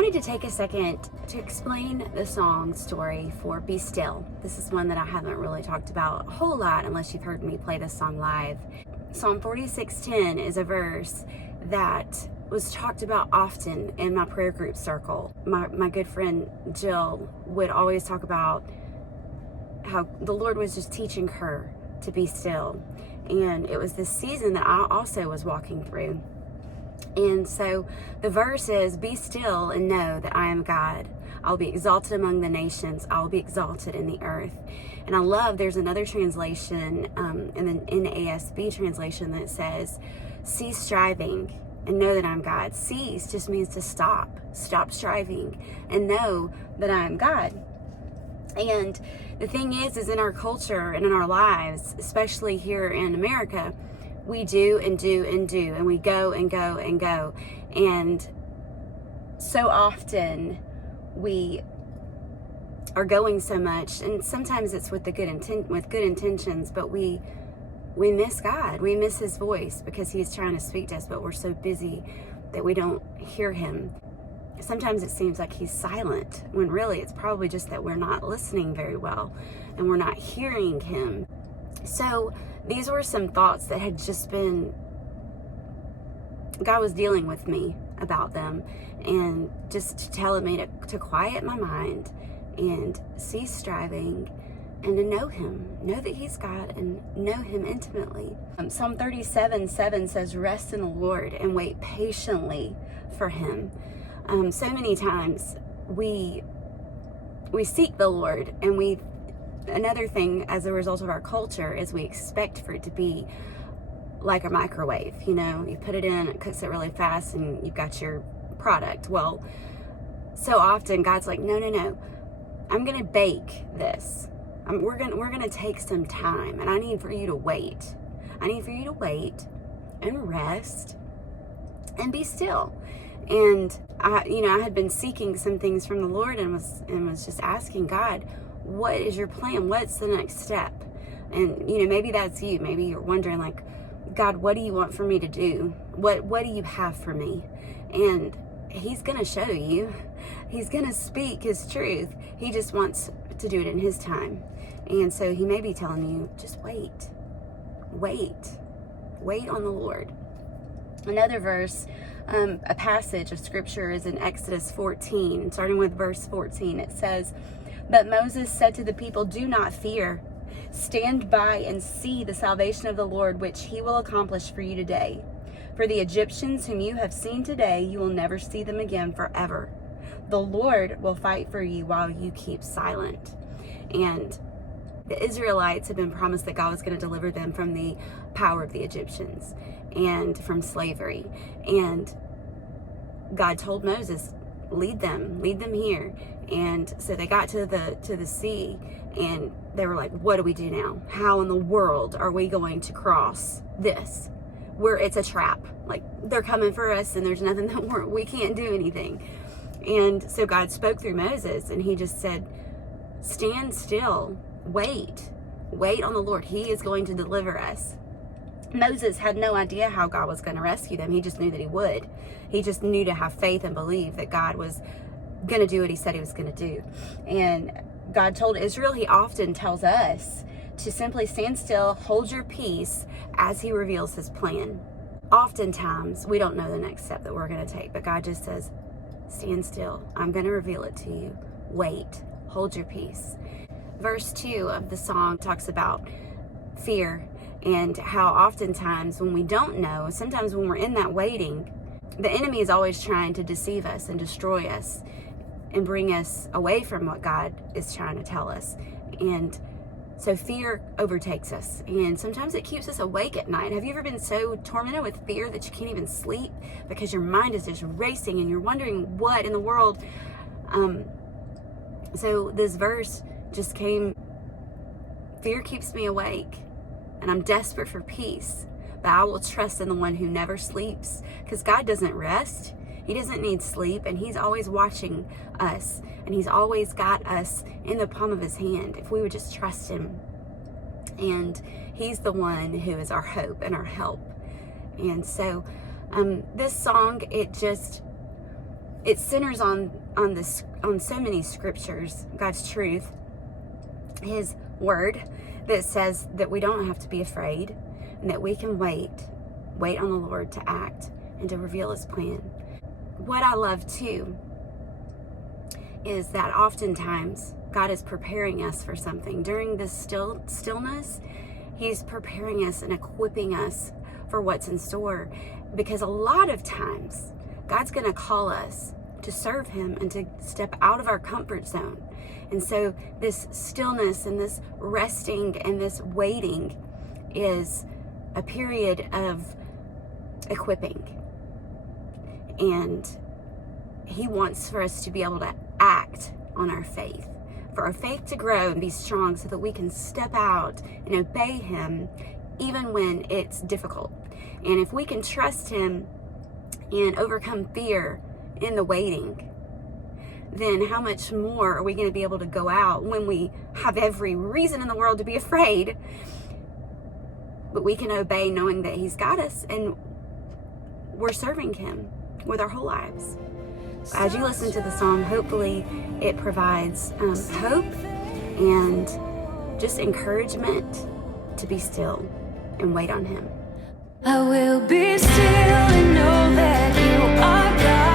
wanted to take a second to explain the song story for Be Still. This is one that I haven't really talked about a whole lot unless you've heard me play this song live. Psalm 46:10 is a verse that was talked about often in my prayer group circle. My good friend Jill would always talk about how the Lord was just teaching her to be still. And it was this season that I also was walking through. And so the verse is, "Be still and know that I am God. I'll be exalted among the nations. I'll be exalted in the earth." And I love, there's another translation in the NASB translation that says, "Cease striving and know that I'm God." Cease just means to stop striving and know that I am God. And the thing is in our culture and in our lives, especially here in America, we do and do and do, and we go and go and go. And so often we are going so much, and sometimes it's with good intentions, but we miss God. We miss his voice because he's trying to speak to us, but we're so busy that we don't hear him. Sometimes it seems like he's silent, when really it's probably just that we're not listening very well and we're not hearing him. So these were some thoughts that had just been, God was dealing with me about them, and just telling me to quiet my mind and cease striving and to know him, know that he's God and know him intimately. Psalm 37:7 says, "Rest in the Lord and wait patiently for him." So many times we seek the Lord, and another thing as a result of our culture is we expect for it to be like a microwave. You put it in, it cooks it really fast, and you've got your product. Well, so often God's like, no, I'm gonna bake this. We're gonna take some time, and I need for you to wait. I need for you to wait and rest and be still. And I had been seeking some things from the Lord, and was just asking God, what is your plan? What's the next step? And maybe that's you. Maybe you're wondering, like, God, what do you want for me to do? What do you have for me? And he's gonna show you. He's gonna speak his truth. He just wants to do it in his time. And so he may be telling you, just wait on the Lord. Another verse, a passage of scripture is in Exodus 14, starting with verse 14. It says, "But Moses said to the people, 'Do not fear. Stand by and see the salvation of the Lord, which he will accomplish for you today. For the Egyptians whom you have seen today, you will never see them again forever. The Lord will fight for you while you keep silent.'" And the Israelites had been promised that God was going to deliver them from the power of the Egyptians and from slavery. And God told Moses, lead them here. And so they got to the sea, and they were like, what do we do now? How in the world are we going to cross this? It's a trap. Like, they're coming for us, and there's nothing that we can't do anything. And so God spoke through Moses, and he just said, stand still, wait on the Lord. He is going to deliver us. Moses had no idea how God was going to rescue them. He just knew that he would. He just knew to have faith and believe that God was going to do what he said he was going to do. And God told Israel, he often tells us to simply stand still, hold your peace as he reveals his plan. Oftentimes, we don't know the next step that we're going to take, but God just says, stand still. I'm going to reveal it to you. Wait, hold your peace. Verse 2 of the song talks about fear, and how oftentimes when we don't know, sometimes when we're in that waiting, the enemy is always trying to deceive us and destroy us and bring us away from what God is trying to tell us. And so fear overtakes us, and sometimes it keeps us awake at night. Have you ever been so tormented with fear that you can't even sleep because your mind is just racing and you're wondering what in the world? So this verse just came, fear keeps me awake, and I'm desperate for peace, but I will trust in the one who never sleeps, because God doesn't rest. He doesn't need sleep, and he's always watching us, and he's always got us in the palm of his hand if we would just trust him. And he's the one who is our hope and our help. And so this song, it just it centers on so many scriptures, God's truth, his word that says that we don't have to be afraid and that we can wait on the Lord to act and to reveal his plan. What I love too is that oftentimes God is preparing us for something. During this stillness, he's preparing us and equipping us for what's in store. Because a lot of times, God's going to call us to serve him and to step out of our comfort zone. And so this stillness and this resting and this waiting is a period of equipping. And he wants for us to be able to act on our faith, for our faith to grow and be strong so that we can step out and obey him even when it's difficult. And if we can trust him and overcome fear in the waiting, then how much more are we going to be able to go out when we have every reason in the world to be afraid, but we can obey knowing that he's got us and we're serving him with our whole lives. As you listen to the song, hopefully it provides hope and just encouragement to be still and wait on him. I will be still and know that you are God.